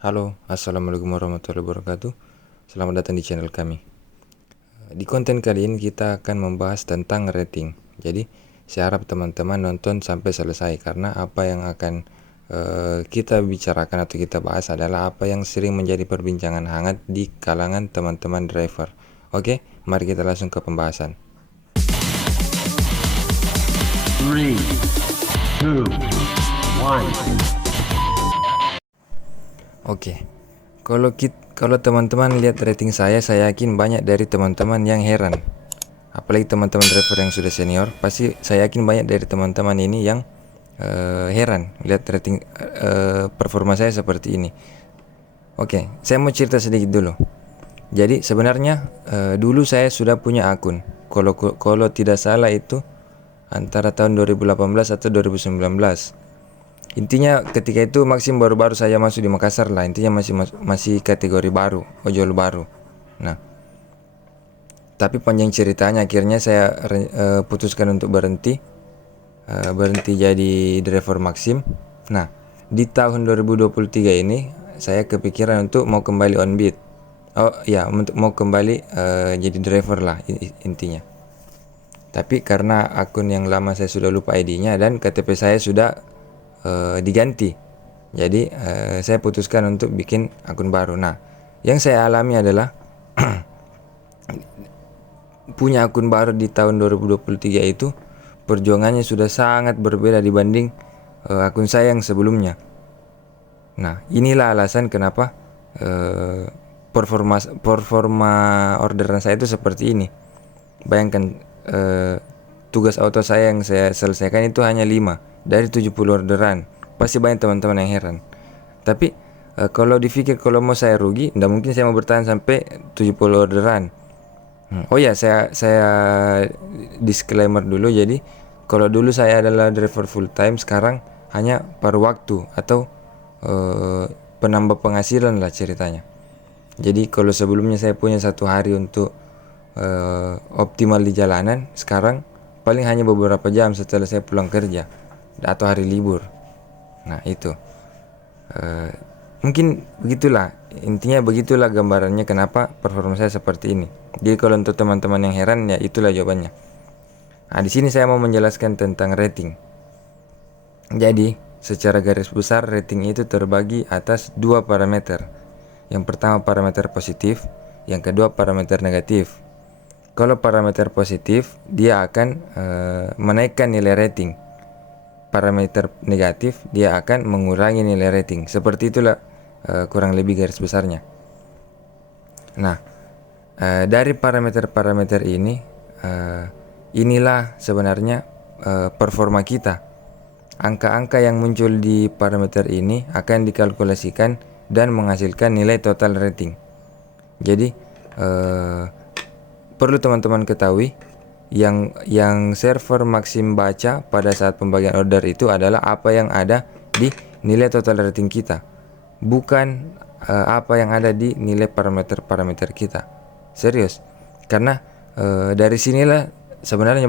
Halo, assalamualaikum warahmatullahi wabarakatuh. Selamat datang di channel kami. Di konten kali ini kita akan membahas tentang rating. Jadi, saya harap teman-teman nonton sampai selesai karena apa yang akan kita bicarakan atau kita bahas adalah apa yang sering menjadi perbincangan hangat di kalangan teman-teman driver. Oke, mari kita langsung ke pembahasan. 3, 2, 1. Oke, kalau teman-teman lihat rating saya yakin banyak dari teman-teman yang heran. Apalagi teman-teman driver yang sudah senior, pasti saya yakin banyak dari teman-teman ini yang heran lihat rating performa saya seperti ini. Oke, saya mau cerita sedikit dulu. Jadi sebenarnya dulu saya sudah punya akun. Kalau tidak salah itu antara tahun 2018 atau 2019. Intinya ketika itu Maxim baru-baru saya masuk di Makassar lah. Intinya masih kategori baru, ojol baru. Nah, tapi panjang ceritanya akhirnya saya putuskan untuk berhenti jadi driver Maxim. Nah, di tahun 2023 ini saya kepikiran untuk mau kembali on beat. Oh ya, untuk mau kembali jadi driver lah intinya. Tapi karena akun yang lama saya sudah lupa ID-nya dan KTP saya sudah diganti. Jadi saya putuskan untuk bikin akun baru. Nah, yang saya alami adalah punya akun baru di tahun 2023 itu perjuangannya sudah sangat berbeda dibanding akun saya yang sebelumnya. Nah, inilah alasan kenapa performa orderan saya itu seperti ini. Bayangkan tugas auto saya yang saya selesaikan itu hanya 5 dari 70 orderan. Pasti banyak teman-teman yang heran. Tapi kalau dipikir kalau mau saya rugi, tidak mungkin saya mau bertahan sampai 70 orderan. Oh ya, saya disclaimer dulu. Jadi kalau dulu saya adalah driver full time, sekarang hanya paruh waktu atau penambah penghasilan lah ceritanya. Jadi kalau sebelumnya saya punya 1 hari untuk optimal di jalanan, sekarang paling hanya beberapa jam setelah saya pulang kerja atau hari libur. Nah itu mungkin begitulah, intinya begitulah gambarannya kenapa performa saya seperti ini. Jadi kalau untuk teman-teman yang heran, ya itulah jawabannya. Nah, di sini saya mau menjelaskan tentang rating. Jadi secara garis besar rating itu terbagi atas 2 parameter. Yang pertama parameter positif, yang kedua parameter negatif. Kalau parameter positif, dia akan menaikkan nilai rating. Parameter negatif, dia akan mengurangi nilai rating. Seperti itulah kurang lebih garis besarnya. Nah, dari parameter-parameter ini, inilah sebenarnya performa kita. Angka-angka yang muncul di parameter ini akan dikalkulasikan dan menghasilkan nilai total rating. Jadi perlu teman-teman ketahui, yang server Maxim baca pada saat pembagian order itu adalah apa yang ada di nilai total rating kita, bukan apa yang ada di nilai parameter-parameter kita. Serius, karena dari sinilah sebenarnya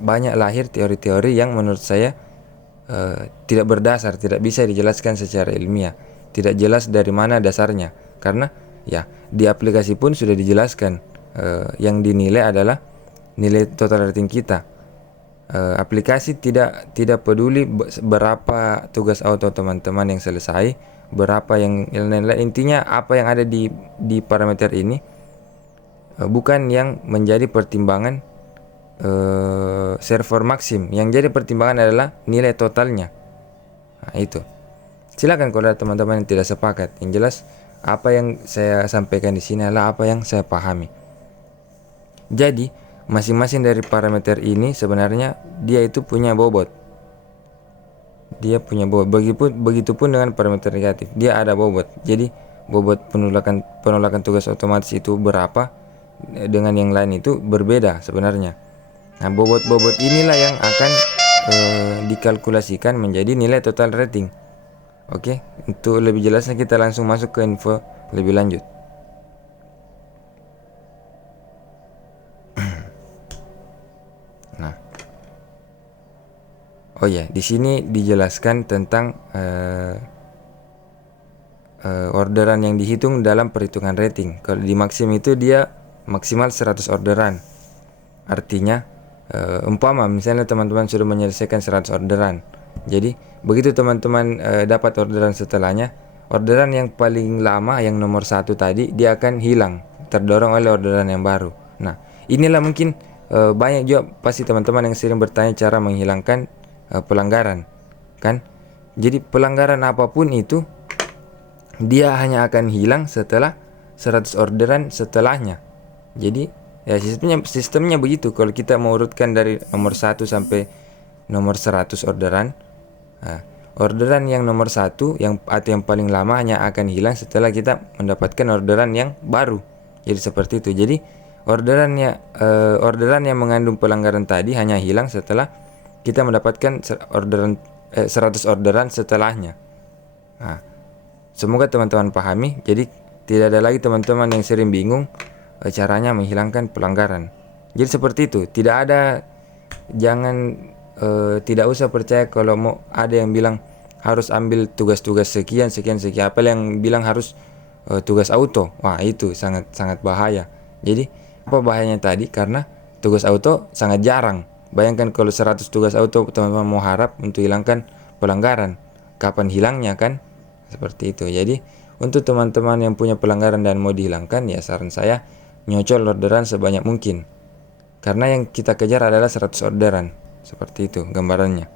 banyak lahir teori-teori yang menurut saya tidak berdasar, tidak bisa dijelaskan secara ilmiah, tidak jelas dari mana dasarnya. Karena ya di aplikasi pun sudah dijelaskan, yang dinilai adalah nilai total rating kita. Aplikasi tidak peduli berapa tugas auto teman-teman yang selesai, berapa yang lain-lain. Intinya apa yang ada di parameter ini bukan yang menjadi pertimbangan server Maxim. Yang jadi pertimbangan adalah nilai totalnya. Nah, itu. Silakan kalau ada teman-teman yang tidak sepakat. Yang jelas apa yang saya sampaikan di sini adalah apa yang saya pahami. Jadi masing-masing dari parameter ini sebenarnya dia itu punya bobot. Dia punya bobot. Begitupun dengan parameter negatif. Dia ada bobot. Jadi bobot penolakan tugas otomatis itu berapa dengan yang lain itu berbeda sebenarnya. Nah, bobot-bobot inilah yang akan dikalkulasikan menjadi nilai total rating. Oke, untuk lebih jelasnya kita langsung masuk ke info lebih lanjut. Nah, oh ya, di sini dijelaskan tentang orderan yang dihitung dalam perhitungan rating. Kalau di Maxim itu dia maksimal 100 orderan. Artinya umpama misalnya teman-teman sudah menyelesaikan 100 orderan. Jadi begitu teman-teman dapat orderan setelahnya, orderan yang paling lama yang nomor 1 tadi dia akan hilang, terdorong oleh orderan yang baru. Nah, inilah mungkin banyak juga pasti teman-teman yang sering bertanya cara menghilangkan pelanggaran, kan? Jadi pelanggaran apapun itu dia hanya akan hilang setelah 100 orderan setelahnya. Jadi ya sistemnya begitu. Kalau kita mau urutkan dari nomor 1 sampai nomor 100 orderan, orderan yang nomor 1 atau yang paling lama hanya akan hilang setelah kita mendapatkan orderan yang baru. Jadi seperti itu. Jadi orderan yang mengandung pelanggaran tadi hanya hilang setelah kita mendapatkan 100 orderan setelahnya. Nah, semoga teman-teman pahami. Jadi tidak ada lagi teman-teman yang sering bingung caranya menghilangkan pelanggaran. Jadi seperti itu. Tidak usah percaya kalau mau ada yang bilang harus ambil tugas-tugas sekian. Apa yang bilang harus tugas auto. Wah, itu sangat bahaya. Jadi apa bahayanya tadi? Karena tugas auto sangat jarang. Bayangkan kalau 100 tugas auto teman-teman mau harap untuk hilangkan pelanggaran, kapan hilangnya, kan? Seperti itu. Jadi untuk teman-teman yang punya pelanggaran dan mau dihilangkan, ya saran saya nyocol orderan sebanyak mungkin. Karena yang kita kejar adalah 100 orderan. Seperti itu gambarannya.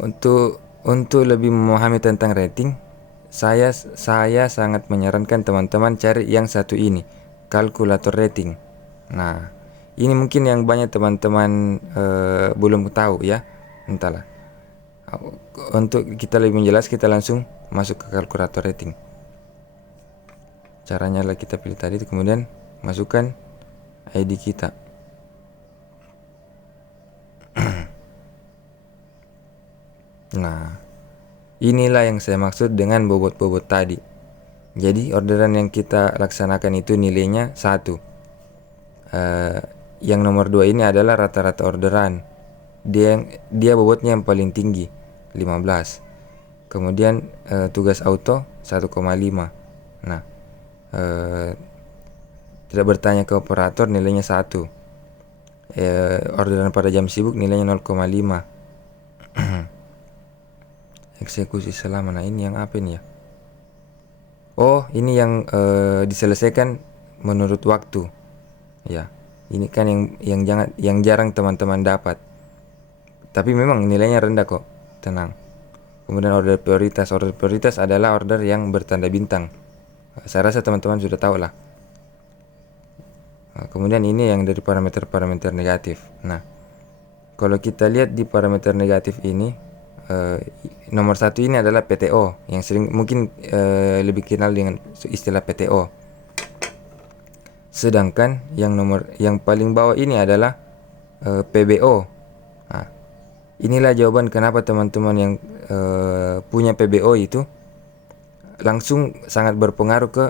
Untuk lebih memahami tentang rating, saya sangat menyarankan teman-teman cari yang satu ini, kalkulator rating. Nah, ini mungkin yang banyak teman-teman belum tahu ya. Entahlah. Untuk kita lebih menjelas, kita langsung masuk ke kalkulator rating. Caranya adalah kita pilih tadi, kemudian masukkan ID kita. Nah, inilah yang saya maksud dengan bobot-bobot tadi. Jadi orderan yang kita laksanakan itu nilainya 1. Yang nomor 2 ini adalah rata-rata orderan. Dia bobotnya yang paling tinggi, 15. Kemudian tugas auto 1,5. Nah, tidak bertanya ke operator nilainya 1. Orderan pada jam sibuk nilainya 0,5. Eksekusi selama. Nah, ini yang apa ini ya? Oh, ini yang diselesaikan menurut waktu. Ya, ini kan yang jarang teman-teman dapat. Tapi memang nilainya rendah kok, tenang. Kemudian order prioritas. Order prioritas adalah order yang bertanda bintang. Saya rasa teman-teman sudah tahu lah. Kemudian ini yang dari parameter-parameter negatif. Nah, kalau kita lihat di parameter negatif ini, nomor 1 ini adalah PTO, yang sering mungkin lebih kenal dengan istilah PTO. Sedangkan yang paling bawah ini adalah PBO. Nah, inilah jawaban kenapa teman-teman yang punya PBO itu langsung sangat berpengaruh ke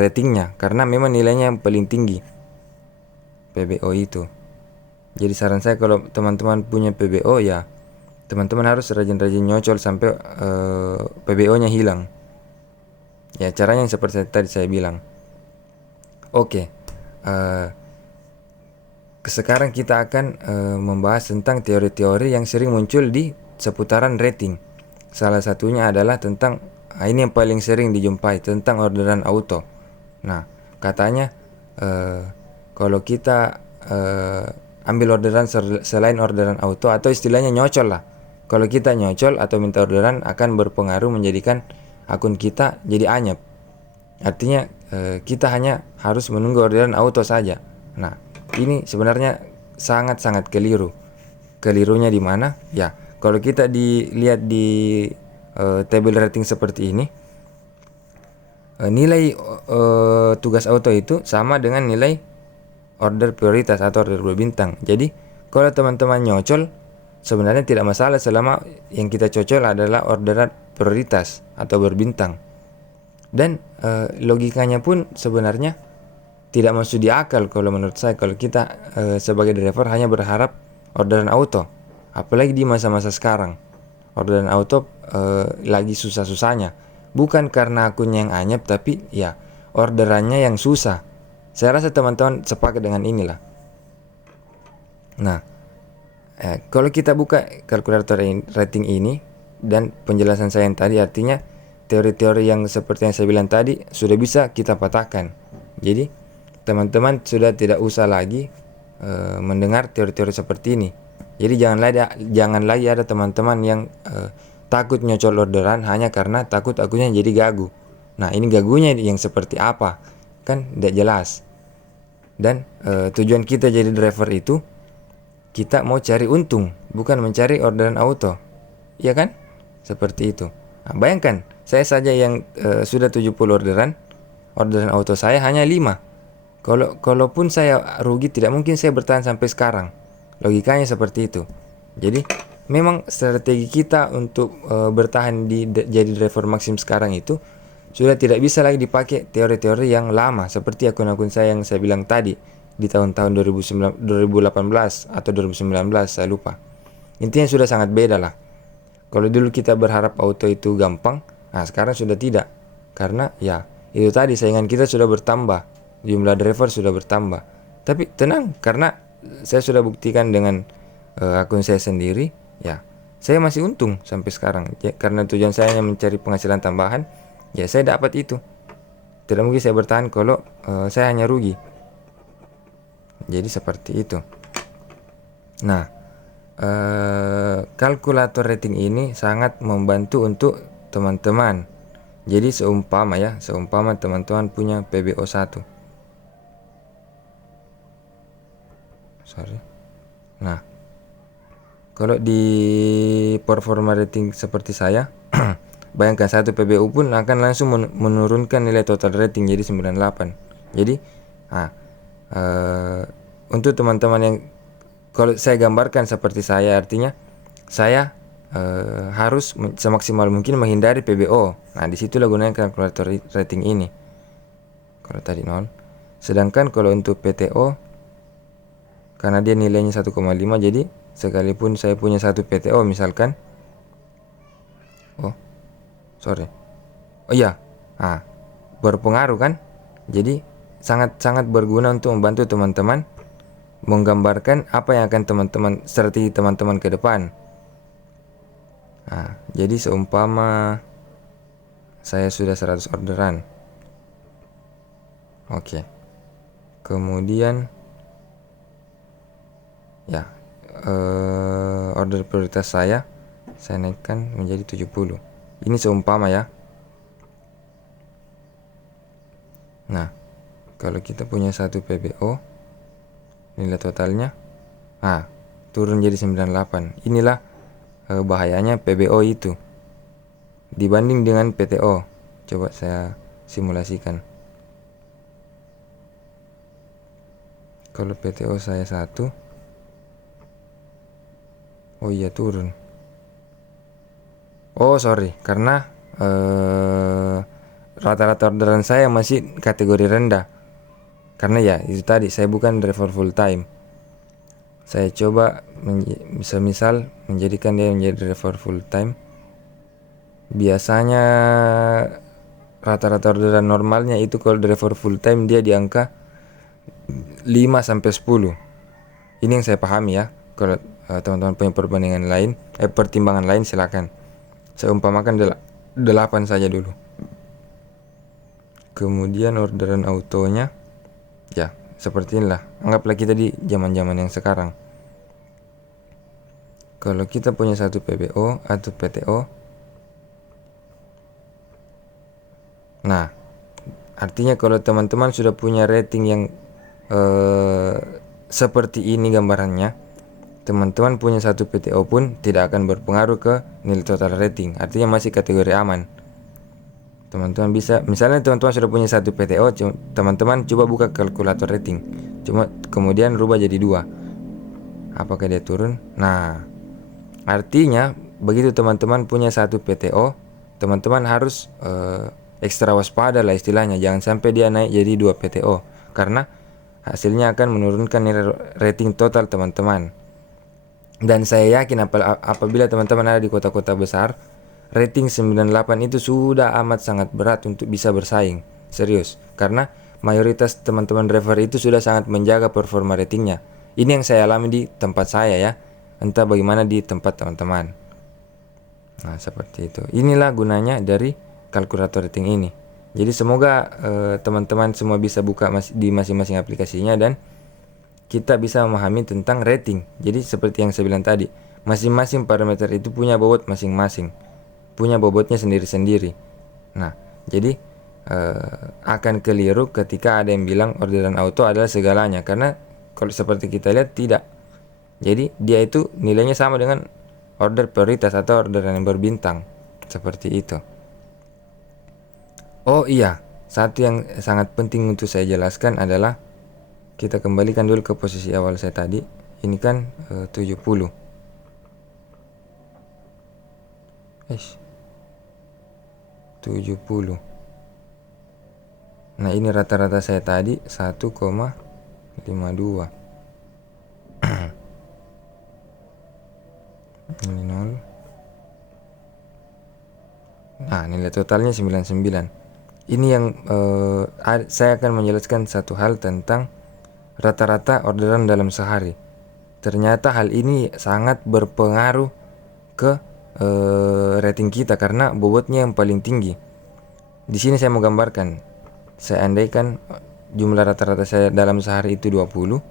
ratingnya, karena memang nilainya yang paling tinggi PBO itu. Jadi saran saya kalau teman-teman punya PBO, ya teman-teman harus rajin-rajin nyocol sampai PBO-nya hilang. Ya, caranya yang seperti tadi saya bilang. Oke. Sekarang kita akan membahas tentang teori-teori yang sering muncul di seputaran rating. Salah satunya adalah tentang ini yang paling sering dijumpai, tentang orderan auto. Nah, katanya kalau kita ambil orderan selain orderan auto, atau istilahnya nyocol lah. Kalau kita nyocol atau minta orderan akan berpengaruh menjadikan akun kita jadi anyap. Artinya kita hanya harus menunggu orderan auto saja. Nah, ini sebenarnya sangat-sangat keliru. Kelirunya di mana? Ya, kalau kita dilihat di tabel rating seperti ini, nilai tugas auto itu sama dengan nilai order prioritas atau order berbintang. Jadi kalau teman-teman nyocol, sebenarnya tidak masalah selama yang kita cocol adalah orderan prioritas atau berbintang. Dan logikanya pun sebenarnya tidak masuk di akal kalau menurut saya, kalau kita sebagai driver hanya berharap orderan auto, apalagi di masa-masa sekarang. orderan auto lagi susah-susahnya. Bukan karena akunnya yang anyep, tapi ya orderannya yang susah. Saya rasa teman-teman sepakat dengan inilah. Nah, kalau kita buka kalkulator rating ini dan penjelasan saya yang tadi, artinya teori-teori yang seperti yang saya bilang tadi sudah bisa kita patahkan. Jadi teman-teman sudah tidak usah lagi mendengar teori-teori seperti ini. Jadi jangan lagi ada teman-teman yang takut nyocol orderan hanya karena takut akunnya jadi gagu. Nah, ini gagunya yang seperti apa? Kan tidak jelas. Dan tujuan kita jadi driver itu, kita mau cari untung, bukan mencari orderan auto. Iya kan? Seperti itu. Nah, bayangkan, saya saja yang sudah 70 orderan auto saya hanya 5. Kalaupun saya rugi, tidak mungkin saya bertahan sampai sekarang. Logikanya seperti itu. Jadi, memang strategi kita untuk bertahan jadi driver Maxim sekarang itu sudah tidak bisa lagi dipakai teori-teori yang lama seperti akun-akun saya yang saya bilang tadi di tahun-tahun 2018 atau 2019, saya lupa. Intinya sudah sangat beda lah. Kalau dulu kita berharap auto itu gampang, nah sekarang sudah tidak. Karena ya itu tadi, saingan kita sudah bertambah, jumlah driver sudah bertambah. Tapi tenang, karena saya sudah buktikan dengan akun saya sendiri, ya saya masih untung sampai sekarang. Ya, karena tujuan saya hanya mencari penghasilan tambahan, ya saya dapat itu. Tidak mungkin saya bertahan kalau saya hanya rugi. Jadi seperti itu. Nah, kalkulator rating ini sangat membantu untuk teman-teman. Jadi seumpama teman-teman punya PBO 1. Nah, kalau di performa rating seperti saya, bayangkan 1 PBU pun akan langsung menurunkan nilai total rating jadi 98. Jadi, untuk teman-teman yang, kalau saya gambarkan seperti saya, artinya saya harus semaksimal mungkin menghindari PBO. Nah, disitulah gunanya kalkulator rating ini. Kalau tadi 0. Sedangkan kalau untuk PTO, karena dia nilainya 1,5, jadi sekalipun saya punya 1 PTO misalkan, berpengaruh kan? Jadi sangat-sangat berguna untuk membantu teman-teman menggambarkan apa yang akan strategi teman-teman ke depan. Nah, jadi seumpama saya sudah 100 orderan. Oke. Kemudian ya order prioritas saya naikkan menjadi 70. Ini seumpama ya. Nah, kalau kita punya 1 PBO, nilai totalnya turun jadi 98. Inilah bahayanya PBO itu dibanding dengan PTO. Coba saya simulasikan. Kalau PTO saya 1, turun. Karena rata-rata orderan saya masih kategori rendah. Karena ya itu tadi, saya bukan driver full time. Saya coba misal menjadikan dia menjadi driver full time. Biasanya rata-rata orderan normalnya itu kalau driver full time dia di angka 5-10. Ini yang saya pahami ya. Kalau teman-teman punya pertimbangan lain silakan. Saya umpamakan 8 saja dulu. Kemudian orderan autonya ya seperti inilah. Anggaplah kita di zaman-zaman yang sekarang. Kalau kita punya 1 PBO atau PTO, nah artinya kalau teman-teman sudah punya rating yang seperti ini gambarannya, teman-teman punya 1 PTO pun tidak akan berpengaruh ke nilai total rating. Artinya masih kategori aman. Teman-teman bisa, misalnya teman-teman sudah punya 1 PTO, teman-teman coba buka kalkulator rating, kemudian rubah jadi 2. Apakah dia turun? Nah, artinya begitu teman-teman punya 1 PTO, teman-teman harus ekstra waspada lah istilahnya. Jangan sampai dia naik jadi 2 PTO, karena hasilnya akan menurunkan nilai rating total teman-teman. Dan saya yakin apabila teman-teman ada di kota-kota besar, rating 98 itu sudah amat sangat berat untuk bisa bersaing. Serius, karena mayoritas teman-teman driver itu sudah sangat menjaga performa ratingnya. Ini yang saya alami di tempat saya ya, entah bagaimana di tempat teman-teman. Nah, seperti itu. Inilah gunanya dari kalkulator rating ini. Jadi semoga teman-teman semua bisa buka di masing-masing aplikasinya dan kita bisa memahami tentang rating. Jadi seperti yang saya bilang tadi, masing-masing parameter itu punya bobot masing-masing, punya bobotnya sendiri-sendiri. Nah, jadi akan keliru ketika ada yang bilang orderan auto adalah segalanya, karena kalau seperti kita lihat tidak. Jadi dia itu nilainya sama dengan order prioritas atau orderan yang berbintang, seperti itu. Oh iya, satu yang sangat penting untuk saya jelaskan adalah kita kembalikan dulu ke posisi awal saya tadi. Ini kan 70. 70. Nah, ini rata-rata saya tadi 1,52. Ini 0. Nah, nilai totalnya 99. Ini yang saya akan menjelaskan satu hal tentang rata-rata orderan dalam sehari. Ternyata hal ini sangat berpengaruh ke rating kita karena bobotnya yang paling tinggi. Di sini saya mau gambarkan. Saya andaikan jumlah rata-rata saya dalam sehari itu 20.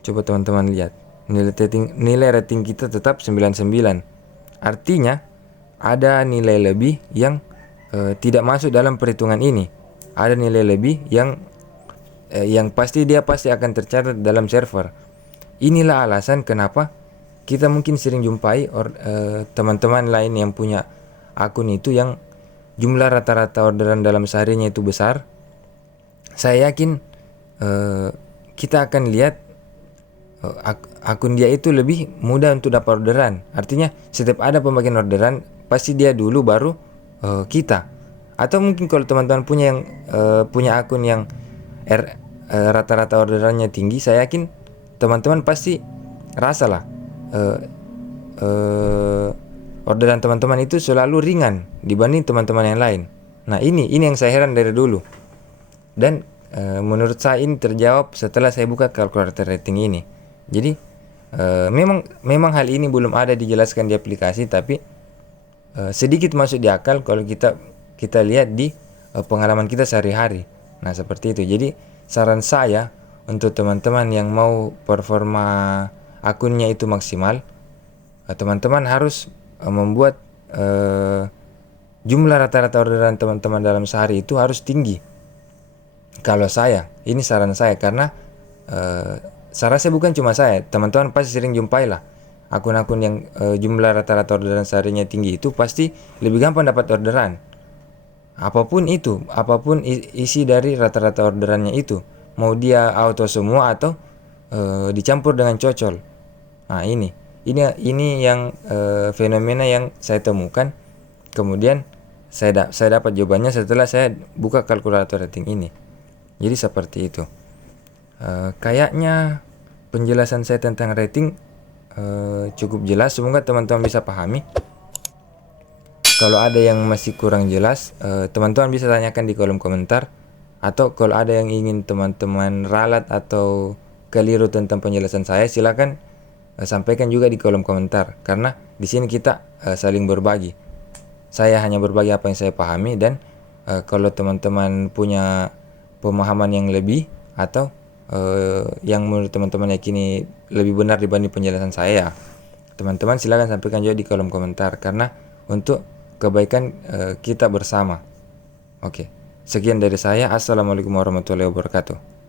Coba teman-teman lihat. Nilai rating kita tetap 99. Artinya ada nilai lebih yang tidak masuk dalam perhitungan ini. Ada nilai lebih yang pasti akan tercatat dalam server. Inilah alasan kenapa kita mungkin sering jumpai teman-teman lain yang punya akun itu yang jumlah rata-rata orderan dalam seharinya itu besar. Saya yakin kita akan lihat akun dia itu lebih mudah untuk dapat orderan. Artinya setiap ada pembagian orderan pasti dia dulu baru kita. Atau mungkin kalau teman-teman punya akun yang rata-rata orderannya tinggi, saya yakin teman-teman pasti rasalah orderan teman-teman itu selalu ringan dibanding teman-teman yang lain. Nah, ini yang saya heran dari dulu. Dan menurut saya ini terjawab setelah saya buka kalkulator rating ini. Jadi memang hal ini belum ada dijelaskan di aplikasi, tapi sedikit masuk di akal kalau kita lihat di pengalaman kita sehari-hari. Nah, seperti itu. Jadi saran saya untuk teman-teman yang mau performa akunnya itu maksimal, teman-teman harus membuat jumlah rata-rata orderan teman-teman dalam sehari itu harus tinggi. Kalau saya, ini saran saya, karena saya rasa bukan cuma saya, teman-teman pasti sering jumpai lah akun-akun yang jumlah rata-rata orderan seharinya tinggi itu pasti lebih gampang dapat orderan. Apapun itu, apapun isi dari rata-rata orderannya itu, mau dia auto semua atau dicampur dengan cocol. Nah, ini yang fenomena yang saya temukan. Kemudian saya dapat jawabannya setelah saya buka kalkulator rating ini. Jadi seperti itu. Kayaknya penjelasan saya tentang rating cukup jelas. Semoga teman-teman bisa pahami. Kalau ada yang masih kurang jelas, teman-teman bisa tanyakan di kolom komentar. Atau kalau ada yang ingin teman-teman ralat atau keliru tentang penjelasan saya, silakan sampaikan juga di kolom komentar. Karena di sini kita saling berbagi. Saya hanya berbagi apa yang saya pahami, dan kalau teman-teman punya pemahaman yang lebih atau yang menurut teman-teman yakini lebih benar dibanding penjelasan saya, teman-teman silakan sampaikan juga di kolom komentar, karena untuk kebaikan kita bersama. Oke, sekian dari saya. Assalamualaikum warahmatullahi wabarakatuh.